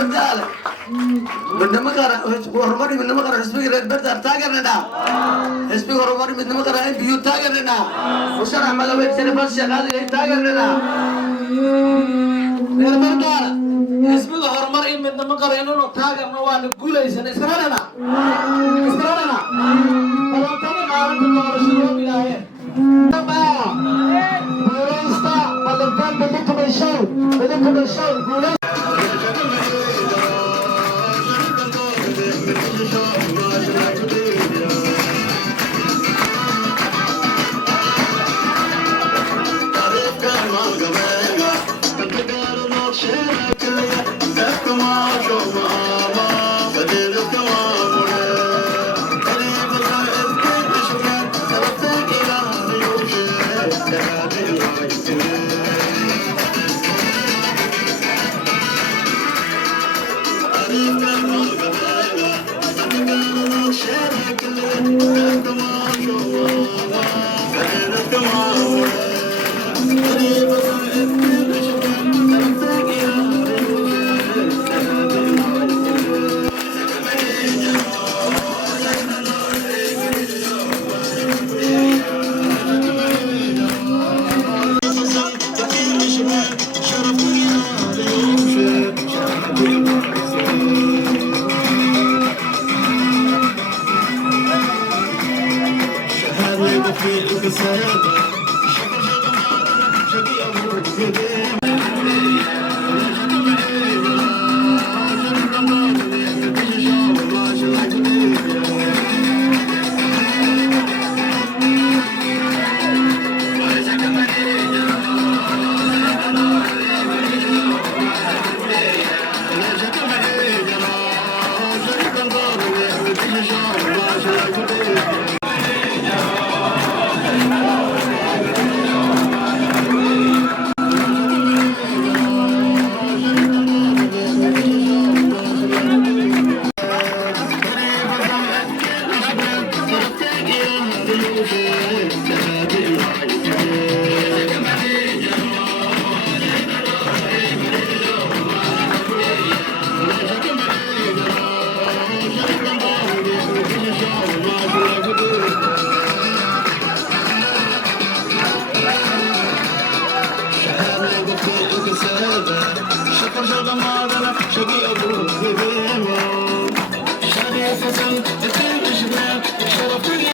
بدال من مكر هرمري من مكر حسبي ريد بدال تاجرنا حسبي هرمري من مكر هاي بيو تاجرنا وشرح ملوك سنفس شغال تاجرنا ريد بدال حسبي هرمري من مكر إنه تاجرنا ونقول إيش نسرنا kalau kamu mau menjual seluruh wilayah, apa? Berista, melakukan beli commercial, gula.